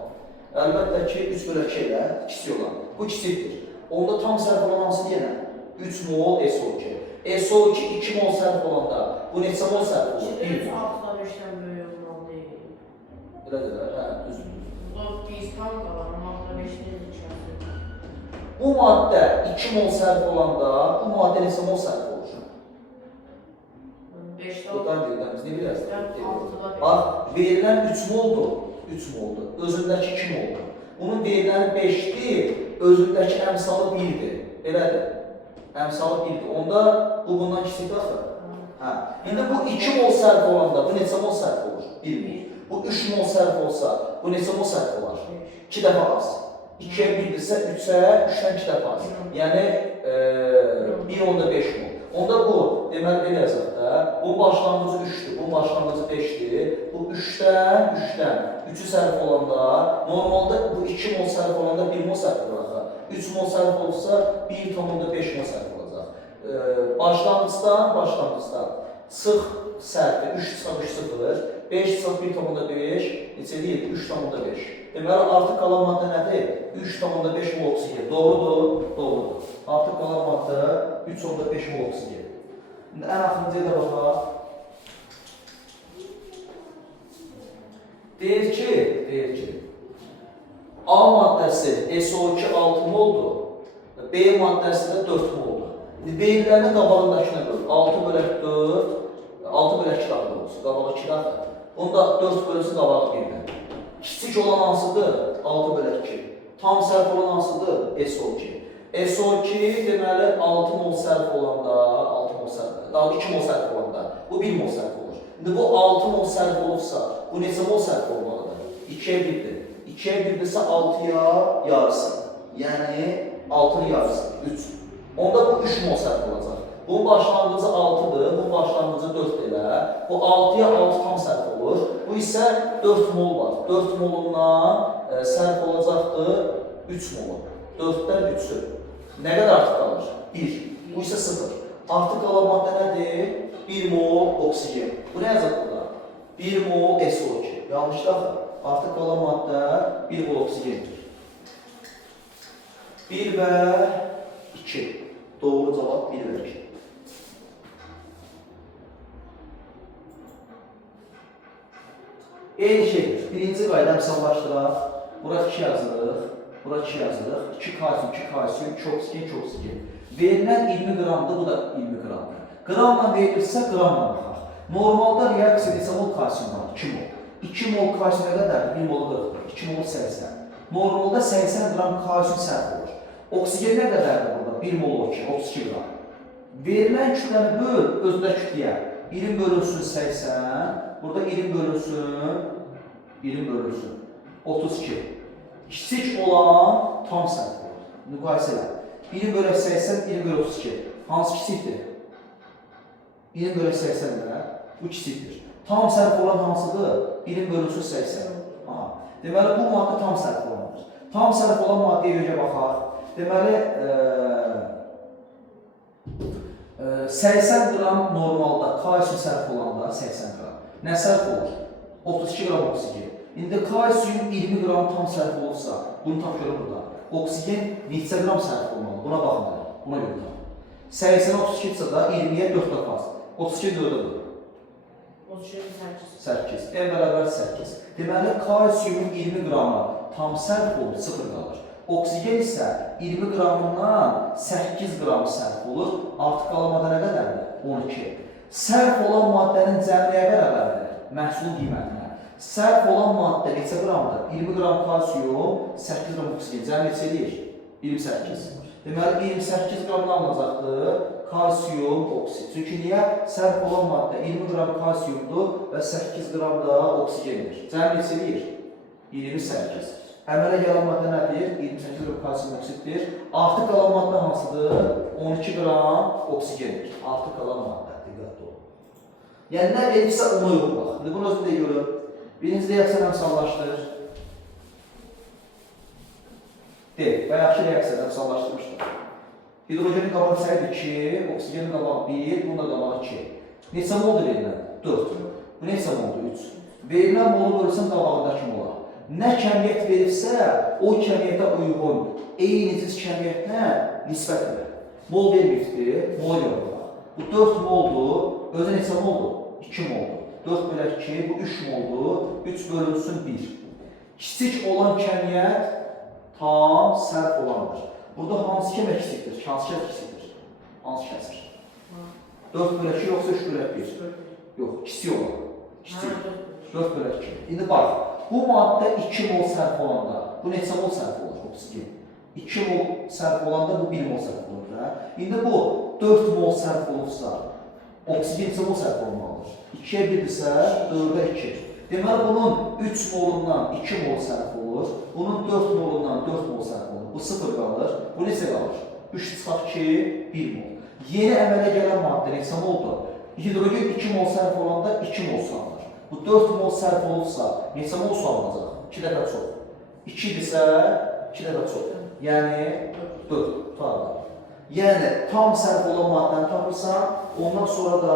Əlbəttə ki, 3 bölək 2 ilə kiçik olan. Bu kiçikdir. Onda tam sərf olan hansı yenə? 3 mol SO2. SO2 2 mol sərf olanda bu neçə mol sərf olur? 1 mol. 6'dan 3'ten böyle olmalı değil. Belədir, hə, düzdür. Bu da biz tam kalan, 6'dan 5'ten içeride. Bu maddə 2 mol sərf olanda bu maddə neçə mol sərf olur? 5'te Buradan deyirəm, biz ne biraz? altıda Bax, verilən 3 moldur, 3 moldur, özündəki 2 moldur. Bunun veriləni 5'dir, özündəki əmsalı 1'dir. Elədir, əmsalı 1'dir. Onda bu bundan kiçikdir axı. Hə. İndi bu 2 mol sərf olanda bu neçə mol sərf olur? 1 mol. Bu 3 mol sərf olsa bu neçə mol sərf olar? 2 dəfə az. 2-yə 1-dirsə 3-ə 3-dən 2 dəfə az. Yəni 1.5 mol. Onda bu deməli belə yazaq da. Bu başlanğıcı 3-dür, bu başlanğıcı 5-dir. Bu 3-dən 3-ü sərf olanda normalda bu 2 mol sərf olanda 1 mol sərf olacaq. 3 mol sərf olsa 1.5 mol sərf olacaq. Başlanğıcdan sıx sərfi 3 çıxaq 3 0, 5 çıxaq 1.5 neçə deyil? 3.5. Deməli artıq qalan maddə nədir? 3.5 mol oksigen. Doğrudur? Doğrudur. Artıq qalan maddə 3.5 mol oksigen. İndi ən axırıncıya da baxaq. Deyir ki, A maddəsi SO2 6 moldur, B maddəsi də 4 moldur. İndi verilənə qabağındakına qır. 6 bölək 4, 6 bölək 2 daxil olsun. Qabağı 2 daxil. Onda 4 bölüsü qabağı 1-dən. Kiçik olan hansıdır? 6 bölək 2. Tam sərf olan hansıdır? SO2. SO2 deməli 6 mol sərf olanda, 6 mol sərf, daha 2 mol sərf olanda bu 1 mol sərf olur. İndi bu 6 mol sərf olursa bu neçə mol sərf olmalıdır? 2-yə 1-dir. 2-yə 1-dirsə 6-ya yarısı. Yəni 6-nın yarısı, 3. Onda bu 3 mol sərf olacaq. Bunun başlanğıcı 6-dır, bunun başlanğıcı 4 elə. Bu 6-ya 6 tam sərf olur. Bu isə 4 mol var. 4 molundan sərf olacaqdır 3 molu. 4-dən 3-ü. Nə qədər artıq qalır? 1. Bu isə 0. Artıq qalan maddə nədir? 1 mol oksigen. Bu nə yazaq burada? 1 mol SO2. Yanlış daxil. Artıq qalan maddə 1 mol oksigendir. 1 və 2. Doğru cavab 1 və 2. Eyni şeydir. Birinci qayda misallaşdıraq. Bura 2 yazırıq. Bura 2 yazırıq. 2 kalsium, 2 kalsium, 2 oksigen, 2 oksigen. Verilən 20 qramdır, bu da 20 qramdır. Qramla verilirsə qramla baxaq. Normalda reaksiya neçə mol kalsium var? 2 mol. 2 mol kalsium nə qədərdir? 1 mol 40, 2 mol 80. Normalda 80 qram kalsium sərf olur. Oksigen nə qədərdir burada? 1 mol 32 qram. Verilən kütləni böl, özünə kütləyə. 20 bölünsün 80, burada 20 bölünsün 32. Kiçik olan tam sərf olur. Müqayisə elə. 1 bölək 80, 1 bölək 32. Hansı kiçikdir? 1 bölək 80 ilə bu kiçikdir. Tam sərf olan hansıdır? 1 bölünsün 80. Aha. Deməli, bu maddə tam sərf olandır. Tam sərf olan maddəyə görə baxaq. Deməli, 80 qram normalda kalsium sərf olanda 80 qram. Nə sərf olur? 32 qram oksigen. İndi kalsium 20 qram tam sərf olursa, bunu tapıyorum burada. Oksigen neçə qram sərf olmalı? Buna baxın, buna görə tapın. 80 32 isə da 20-yə 4 faz. 32 4-dədir. 8. En bərabər 8. Deməli, kalsiumun 20 qramı tam sərf olur, 0 qalır. Oksigen isə 20 qramından 8 qram sərf olur. Artıq qalan maddə nə qədərdir? 12. Sərf olan maddənin cəmriyə bərabərdir. Məhsulun qiymətinə. Sərf olan maddə neçə qramdır? 20 qram kalsium, 8 qram oksigen. Cəmr neçə eləyir? 28. Deməli, 28 qramdan alınacaqdır kalsium oksid. Çünki niyə? Sərf olan maddə 20 qram kalsiumdur və 8 qram da oksigendir. Cəmr neçə eləyir? 28. Əmələ gələn maddə nədir? 28 qram kalsium oksiddir. Artıq qalan maddə hansıdır? 12 qram oksigendir. Artıq qalan maddə. Diqqətli olun. Yəni, nə verirsə ona uyğun bax. İndi bunu özünü də görün. Birinci reaksiya əmsallaşdır. Deyil, bayaqki reaksiyada əmsallaşdırmışdır. Hidrogenin qabağı sayıdır 2, oksigenin qabağı 1, bunun da qabağı 2. Neçə moldur verilən? 4. Bu neçə moldur? 3. Verilən molu bölürsən qabağındakı mola. Nə kəmiyyət verirsə, o kəmiyyətə uyğun eyni cins kəmiyyətinə nisbət verir. Mol verməkdir, mola görə bax. Bu 4 moldur, özü neçə moldur? 2 moldur. 4 bölək 2, bu 3 moldur, 3 bölünsün 1. Kiçik olan kəmiyyət tam sərf olandır. Burada hansı kəmə kiçikdir? Hansı kəmə kiçikdir? Hansı kəsir? 4 bölək 2 yoxsa 3 bölək 1? Yox, kiçik olan. Kiçik. 4 bölək 2. İndi bax, bu maddə 2 mol sərf olanda, bu neçə mol sərf olur? Oksigen. 2 mol sərf olanda bu 1 mol sərf olur. İndi bu 4 mol sərf olursa, Oksigen neçə mol sərf olmalıdır? 2-yə 1-dirsə 4-ə 2. Deməli bunun 3 molundan 2 mol sərf olur. Bunun 4 molundan 4 mol sərf olur. Bu 0 qalır. Bu neçə qalır? 3 çıxaq 2, 1 mol. Yeni əmələ gələn maddə neçə moldur? Hidrogen 2 mol sərf olanda 2 mol salınır. Bu 4 mol sərf olursa neçə mol salınacaq? 2 dəfə çox. 2-dirsə 2 dəfə çox. Yəni 4. Tutarlar. Yəni tam sərf olan maddəni tapırsan, ondan sonra da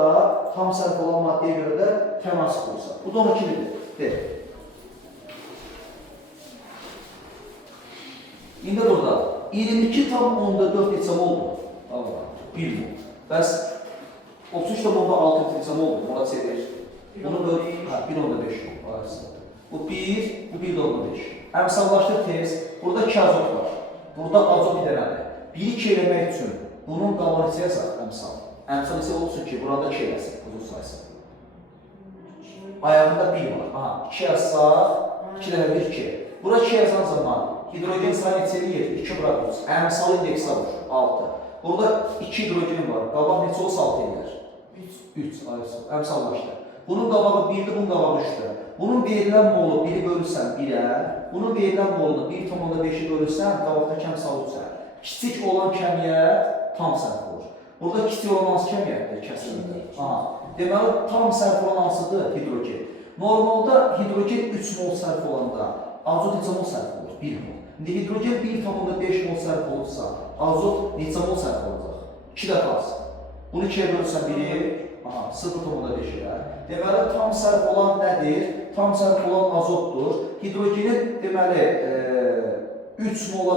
tam sərf olan maddəyə görə də təmas qurursan. Bu da 12-dir. Deyil. İndi burada 22,4 neçə moldur? Allah, 1 mol. Bəs 33,6 neçə moldur? Ona çevir. Bunu böl, 1,5 mol arasında. Bu 1, bu 1,5. Əmsallaşdır tez. Burada 2 azot var. Burada azot bir dənədir. 1-i 2 eləmək üçün bunun qabağını neçə yazaq? Əmsal. Əmsal neçə olsun ki, burada 2 eləsin, uzun sayısı. Ayağında 1 var. Aha, 2 yazsaq, 2 dəfə 1, 2. Bura 2 yazan zaman hidrogen sayı neçə eləyir? 2 bırak olsun. Əmsal indeksə vur, 6. Burada 2 hidrogen var. Qabaq neçə olsa 6 eləyər? 3. Əmsallaşdır. Bunun qabağı 1-dir, bunun qabağı 3-dür. Bunun verilən molu 1-i bölürsən 1-ə, bunun verilən molunu 1,5-i bölürsən, qabaqdakı əmsalı 3-ə. Kiçik olan kəmiyyət tam sərf olur. Burada kiçik olan hansı kəmiyyətdir? Kəsinlikdir. Deməli, tam sərf olan hansıdır? Hidrogen. Normalda hidrogen 3 mol sərf olanda azot neçə mol sərf olur? 1 mol. İndi hidrogen 1,5 mol sərf olursa, azot neçə mol sərf olacaq? 2 dəfə az. Bunu 2-yə bölürsən 1-i, 0,5-ə. Deməli, tam sərf olan nədir? Tam sərf olan azotdur. Hidrogenin deməli 3 mola,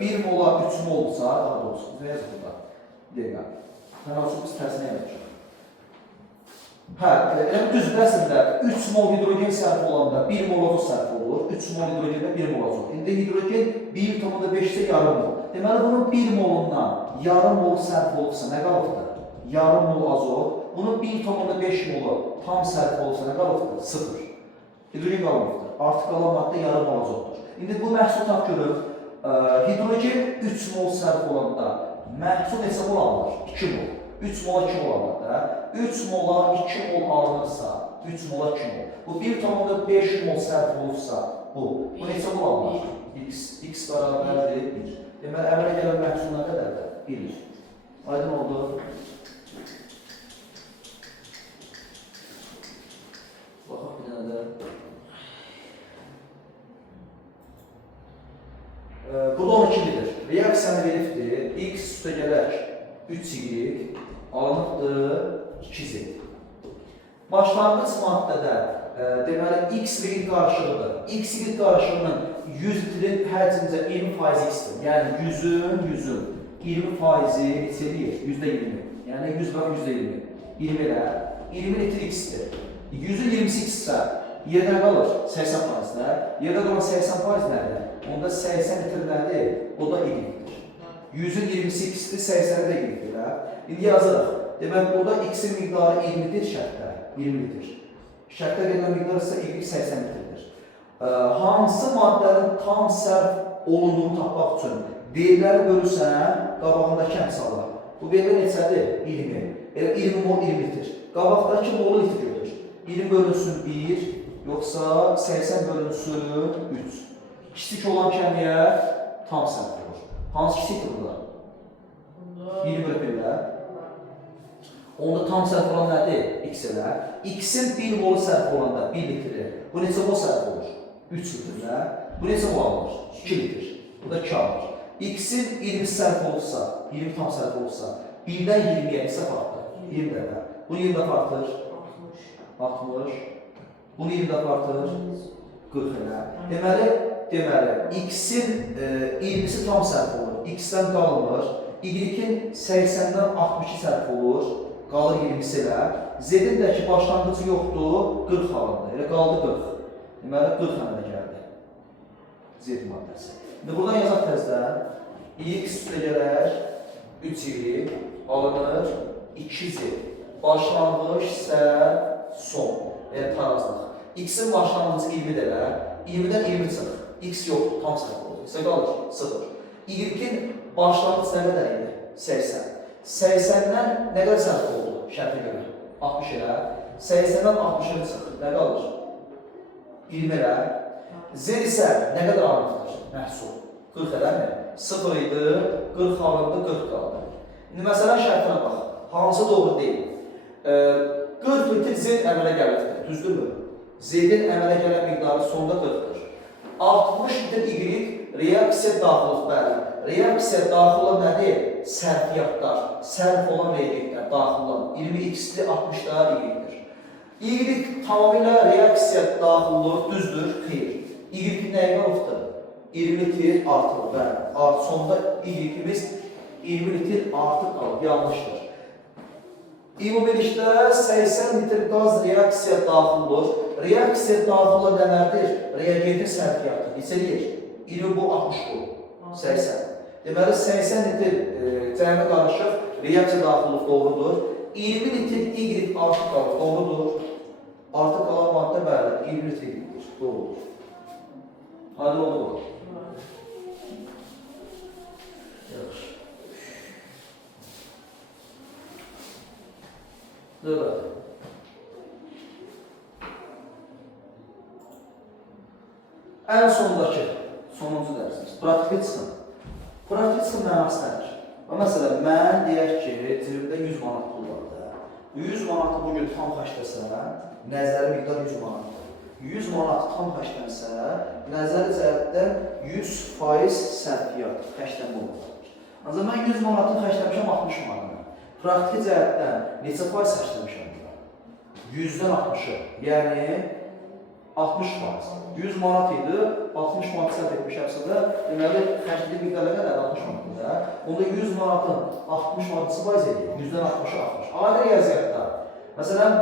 1 mola 3 molsa, daha doğrusu, nə yazıq burada? Deyək, tənassub biz tərsinə yazıq. Düzdür, əslində 3 mol hidrogen sərf olanda 1 mol azot sərf olur, 3 mol hidrogendə 1 mol azot. İndi hidrogen 1,5-də yarım mol. Deməli, bunun 1 molundan yarım mol sərf olursa nə qalıqdır? Yarım mol azot. Bunun 1,5 molu tam sərf olursa nə qalıqdır? 0. Hidrogen qalıqdır. Artıq qalan maddə yarım mol azotdur. İndi bu məhsul tap görür. Hidrogen 3 mol sərf olanda məhsul neçə mol alınır? 2 mol. 3 mola 2 mol alınır da. 3 mola 2 mol alınırsa, 3 mola 2 mol. Bu 1,5 mol sərf olursa, bu neçə mol alınır? X bərabərdir 1. Deməli, əmələ gələn məhsul nə qədərdir? 1. Aydın oldu. Baxaq bir dənə də. Burada 12-dir. Reaksiyanı veribdir. X üstə gələk 3Y alınıbdır 2Z. Başlanğıc maddədə deməli X və Y qarışığıdır. X, Y qarışığının 100 litrin həcmcə 20% X-dir. Yəni 100-ün 20%-i neçə eləyir? %20. Yəni 100 bölü %20. 20 ilə 20 litr X-dir. 100-ün 20'si X-sə yerdə qalır 80%-də. Yerdə qalan 80% nədir? Onda 80 litr nədir? O da Y-dir. 100-ün 20'si X-dir, 80'i də Y-dir. İndi yazırıq. Demək, burada X-in miqdarı 20-dir şərtdə. 20 litr. Şərtdə verilən miqdar ise Y 80 litrdir. Hansı maddənin tam sərf olunduğunu tapmaq üçün verilləri bölürsən, qabağındakı əmsalar. Bu verilən neçədir? 20. 20 mol 20 litr. Qabaqdakı molu litr götür. 20 bölünsün 1, yoxsa 80 bölünsün 3. Kiçik olan kəmiyyət tam sərf olur. Hansı kiçikdir burada? 20 bölü 1-lə. Onda tam sərf olan nədir? X ilə. X-in 1 molu sərf olanda 1 litri. Bu neçə mol sərf olur? 3 litrlə. Bu neçə mol alınır? 2 litr. Bu da 2 alınır. X-in 20 sərf olursa, 20 tam sərf olursa, 1-dən 20-yə neçə farqdır? 20 dəfə. Bunu 20 dəfə artır. 60. Bunu 20 dəfə artır. 40 ilə. Deməli, X-in 20-si tam sərf olur. X-dən qalmır. Y-in 80-dən 62 sərf olur. Qalır 20-si ilə. Z-in də ki, başlanğıcı yoxdur, 40 alındı. Elə qaldı 40. Deməli, 40 əmələ gəldi. Z maddəsi. İndi buradan yazaq təzdən. X üstə gələr 3Y alınır 2Z. Başlanğıc isə son. Yəni, tarazlıq. X-in başlanğıcı 20 dələ. 20-dən 20 çıx. X yoxdur, tam sərf olur. İsə qalır 0. Y-in başlanğıc nə qədər idi? 80. 80-dən nə qədər sərf oldu? Şərtə görə. 60 elə. 80-dən 60-a çıx. Nə qalır? 20 elə. Z isə nə qədər alınır? Məhsul. 40 eləmi? 0 idi, 40 alındı, 40 qaldı. İndi məsələn şərtinə bax. Hansı doğru deyil? 40 litir Z əmələ gəlirdir. Düzdürmü? Z-in əmələ gələn miqdarı sonda 40-dır. 60 litir Y reaksiya daxildir. Bəli. Reaksiya daxil olan nədir? Sərfiyyatlar, sərf olan reagentlər daxil olan 20x-li 60-da Y-dir. Y tamamilə reaksiya daxil olur, düzdür, xeyr. Y-in nəyə qalıbdır? 20 litir artıq, bəli. Sonda Y-imiz 20 litir artıq qalıb, yanlışdır. Ümumilikdə 80 litr qaz reaksiya daxil olur. Reaksiya daxil olan nələrdir? Reagentin sərfiyyatı. Neçə deyir? 20 bu, 60 bu. 80. Deməli, 80 litr cəmi qarışıq reaksiya daxillik doğrudur. 20 litr Y artıq qalır, doğrudur. Artıq qalan maddə bəli, 20 litr Y-dir, doğrudur. Hadi onu olur. Yaxşı. Evet. En sondakı, sonuncu dərsimiz, praktiki çıxın. Praktiki çıxın mənası nədir? Məsələn, mən deyək ki, cibimdə 100 manat pul var da. 100 manatı bugün tam xərcləsəm, nəzəri miqdar 100 manatdır. 100 manatı tam xərclənsə, nəzəri cəhətdən 100% sərfiyyat, xərclənmə olur. Ancaq mən 100 manatı xərcləmişəm 60 manatına. Praktiki cəhətdən neçə faiz xərcləmişəm? 100-dən 60-ı, yəni 60%. 100 manat idi, 60 manat sərf etmişəmsə də, deməli, xərcli miqdarı qədər 60 manatdır da. Onda 100 manatın 60 manatı faiz edir, 100-dən 60-a 60. Ayrı riyaziyyatda, məsələn,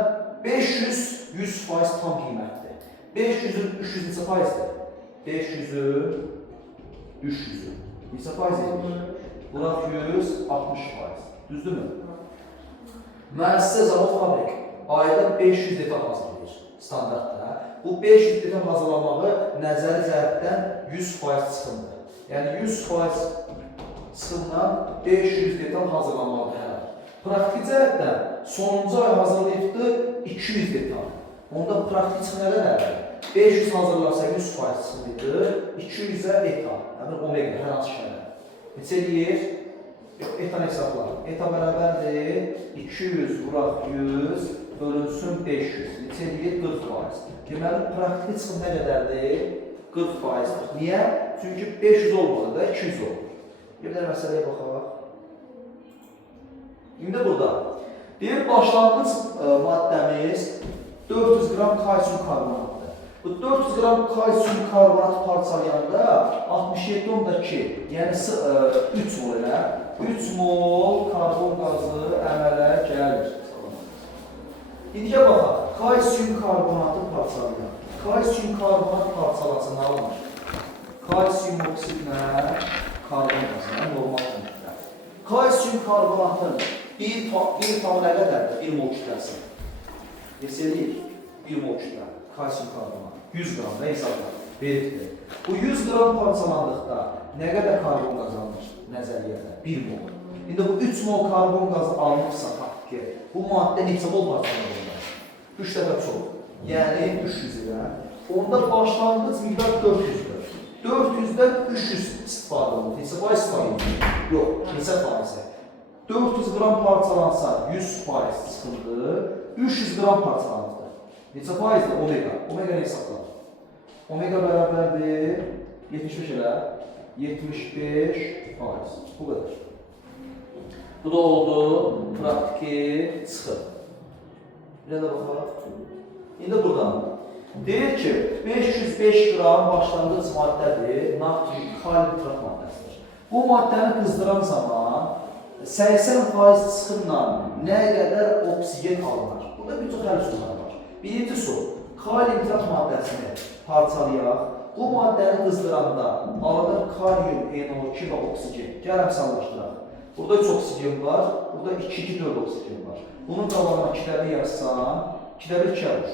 500 100% tam qiymətdir. 500-ün 300 neçə faizdir? 500-ün 300-ü neçə faiz edir? Buraq 100, 60%. Düzdürmü? Müəssisə zavod fabrik ayda 500 detal hazırlayır standartda. Bu 500 detal hazırlamağı nəzəri cəhətdən 100% çıxımdır. Yəni 100% çıxımdan 500 detal hazırlamalıdır hər ay. Praktiki cəhətdən sonuncu ay hazırlayıbdı 200 detal. Onda praktiki çıxım nə qədərdir? 500 hazırlarsa 100% çıxımıydı, 200-ə etal. Yəni omega, hər hansı şeylər. Neçə deyir? Etan hesablar. Eta bərabərdir 200 vuraq 100 bölünsün 500. Neçə deyir? 40%. Deməli, praktiki çıxım nə qədərdir? 40%-dir. Niyə? Çünki 500 olmadı da 200 olur. Bir də məsələyə baxaq. İndi burada deyir, başlanğıc maddəmiz 400 qram kalsium karbonatdır. Bu 400 qram kalsium karbonat parçalayanda 67.2, yəni 3 mol elə. 3 mol karbon qazı əmələ gəlir. İndi baxaq, kalsium karbonatı parçalayır. Kalsium karbonat parçalasını alınır. Kalsium oksidlə karbon qazı, normal müddət. Kalsium karbonatın bir tamı nə qədərdir? 1 mol kütləsi. Desəlik, 1 mol kütlə, kalsium karbonat. 100 qram da hesablar, veribdir. Bu 100 qram parçalandıqda nə qədər karbon qazı alınır? Nəzəriyyədə 1 mol. İndi bu 3 mol karbon qazı alınırsa, ki, bu maddə neçə mol parçalanır? 3 dəfə çox, yəni 300 ilə. Onda başlanğıc miqdar 400-dür. 400-dən 300 istifadə olunur. Neçə faiz istifadə olunur? Yox, neçə faizə? 400 qram parçalansa 100% çıxımdır, 300 qram parçalanırdır. Neçə faizdir? Omega. Omega nə hesablar? Omega bərabərdir 75 elə. 75%. Bu qədər. Bu da oldu praktiki çıxım. Bir də baxaq. İndi buradan deyir ki, 505 qram başlanğıc maddədir, natrium kalium nitrat maddəsidir. Bu maddəni qızdıran zaman 80% çıxımla nə qədər oksigen alınır? Burada bir çox həll üsulları var. Birinci sual, kalium nitrat maddəsini parçalayaq. Bu maddəni qızdıranda alınır kalium, NO2 və oksigen. Gələm sallaşdıraq. Burada 3 oksigen var, burada 2-4 oksigen var. Bunun qabağına kütləvi yazsan, kütləvi 2 olur.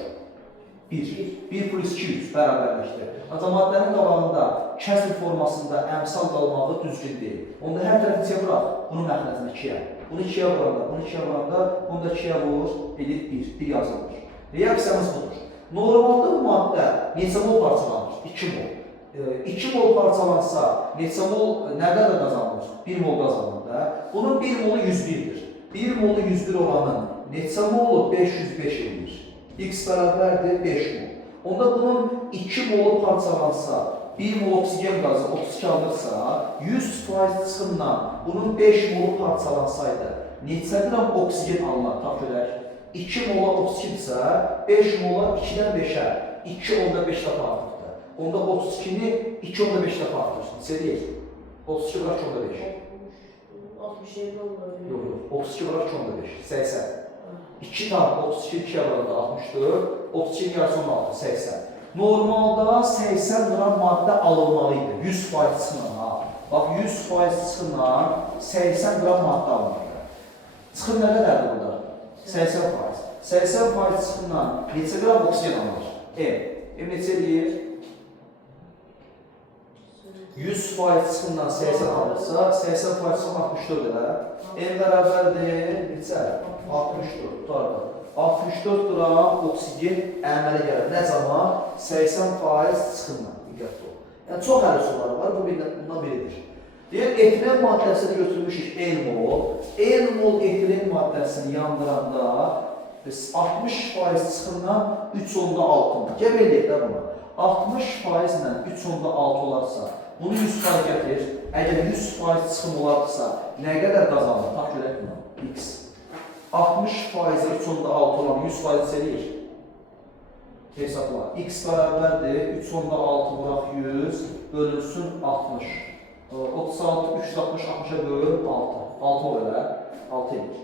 1 plus 200 bərabərləşdir. Ancaq maddənin qabağında kəsr formasında əmsal qalmağı düzgün deyil. Onda hər tərəfi 2-yə bıraq, bunun məxləsinə 2-yə. Bunu 2-yə vuranda, bunu 2-yə vuranda, bunu da 2-yə vur, edir 1 yazılır. Reaksiyamız budur. Normalda bu maddə neçə mol parçalanır? 2 mol. 2 mol parçalansa neçə mol nə qədər qazanılır? 1 mol qazanılır da. Bunun 1 molu 101-dir. 1 molu 101 olanın neçə molu 505 edir? X bərabərdir 5 mol. Onda bunun 2 molu parçalansa, 1 mol oksigen qazı 32 alırsa, 100% çıxımla bunun 5 molu parçalansaydı, neçə qram oksigen alınır? Tap görək. 2 mola oksigensə, 5 mola 2-dən 5-ə, 2.5 dəfə artıqdır. Onda 32-ni 2.5 dəfə artırırsın. Neçə deyir? 32 bırak 2.5. 67 olur. Yox, 32 bırak 2.5, 80. 2 tam 32 2'ye vuranda 64, 32 yarısı 16, 80. Normalda 80 gram madde alınmalıydı, 100% çıxımla. Bak 100% çıxımla 80 gram madde alınmalıdır. Çıxım nə qədərdir burada? 80%. 80% çıxımla neçə gram oksigen alınır? M neçə deyir? 100% çıxımla 80 alırsa, 80% çıxım 64 elə. M bərabərdir, neçə? 64, tutardı. 64 gram oksigen əmələ gəlir. Nə zaman? 80% çıxımla. Diqqətli ol. Yəni, çox hələ suları var, bu bundan biridir. Deyək, etilen maddəsini götürmüşük N mol. N mol etilen maddəsini yandıranda 60% çıxımla 3.6. Gəl eləyək də buna. 60% ilə 3.6 olarsa, bunu 100% gətir. Əgər 100% çıxım olarsa, nə qədər qazanır? Tap görək buna. X. 60% 3.6 olan 100% eləyir. Hesabla. X bərabərdir. 3.6 bıraq 100 bölünsün 60. 36, 360, 60'a böl 6. 6 o elə. 6 eləyir.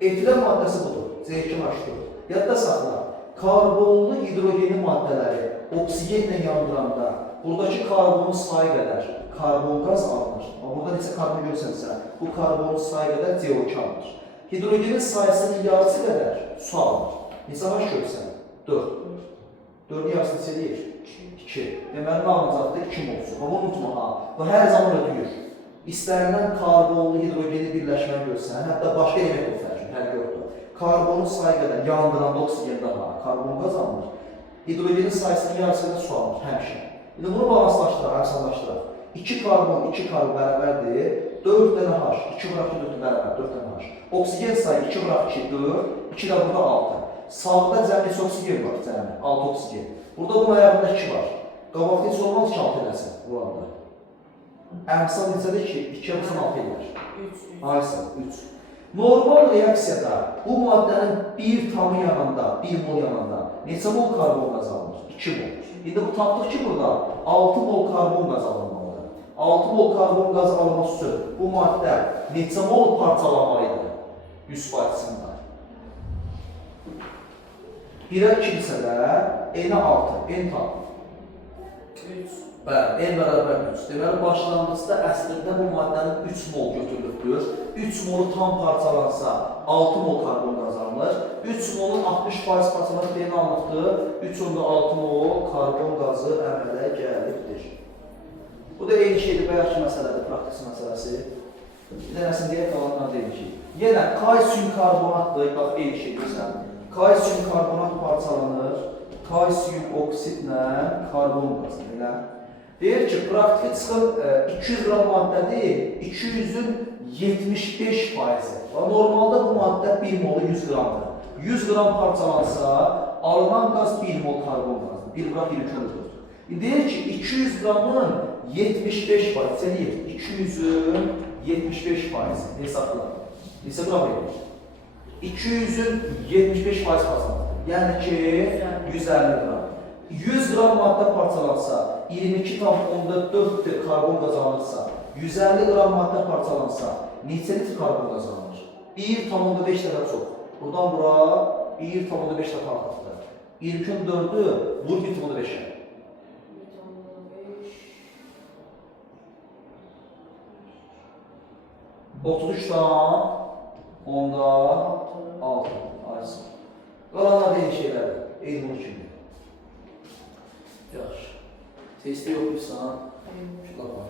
Etilen maddəsi budur. C2H4. Yadda saxla. Karbonlu hidrogeni maddələri oksigenlə yandıranda buradakı karbonun sayı qədər karbon qaz alınır. Burada neçə karbon görsənsə, bu karbonun sayı qədər CO2 alınır. Hidrogenin sayısının yarısı qədər su alınır. Neçə H görsən? 4. 4'ün yarısı neçə deyir? 2. Deməli, nə alınacaqdır? 2 molsun. Bunu unutma ha. Bu hər zaman ödüyür. İstənilən karbonlu hidrogeni birləşməni görsən, hətta başqa yemək olsun, hər yoxdur. Karbonun sayı qədər yandıranda oksigen daha karbon qazanılır. Hidrogenin sayısının yarısı qədər su alınır həmişə. İndi bunu balanslaşdıraq, əfsanlaşdıraq. 2 karbon, 2 karbon bərabərdir. 4 dənə H, 2 bıraq 4 bərabər, 4 dənə H. Oksigen sayı 2 bıraq 2, 4, 2 də burada 6. Sağda cəmi neçə oksigen var, cəmi 6 oksigen. Burada bunun ayağında 2 var. Qabaqda heç olmaz ki 6 eləsin buranda. Əmsal neçədir ki 2-yə vursan 6 eləyər. 3. Aysa 3. Normal reaksiyada bu maddənin 1 tamı yanında, 1 mol yanında neçə mol karbon qazanılır? 2 mol. İndi bu tapdıq ki burada 6 mol karbon qazanılmalıdır. 6 mol karbon qazı alması üçün bu maddə neçə mol parçalanmalıydı? 100%-ında. 1'ə 2-sə də N-ə 6, N tam. 3. Bəli, N bərabər 3. Deməli, başlanğıcda əslində bu maddənin 3 mol götürülübdür. 3 molu tam parçalansa 6 mol karbon qazanılır. 3 molun 60% parçalanıb deyən anlıqdır. 3.6 mol karbon qazı əmələ gəlibdir. Bu da eyni şeydir, bayaqki məsələdir, praktik məsələsi. Bir dənəsini deyək, qalanlar deyil ki. Yenə kalsiyum karbonatdır, bax eyni şeydirsən. Kalsiyum karbonat parçalanır, kalsiyum oksidlə karbon qazı. Elə. Deyir ki, praktiki çıxım 200 gram maddədir, 200'ün 75%. Normalda bu maddə 1 molu 100 gramdır. 100 gram parçalansa, alınan qaz 1 mol karbon qazdır. 1 bırak 20 kölüdür. Deyir ki, 200 gramın 75% deyir. 200'ün 75% hesabla. Neçə gram verir? 200'ün 75% parçalanır. Yəni ki, 150 gram. 100 gram maddə parçalansa, 22,4 karbon qazanılırsa, 150 gram maddə parçalansa, neçə litr karbon qazanılır? 1,5 dəfə çox. Buradan bura 1,5 dəfə artıqdır. 24'ü vur 1,5'ə. 33'dan 10'da 6. Aysın. Qalanlar deyil şeylərdir. Eyni bunu kimi. Yaxşı. Testi yoxdursan, şuna bax.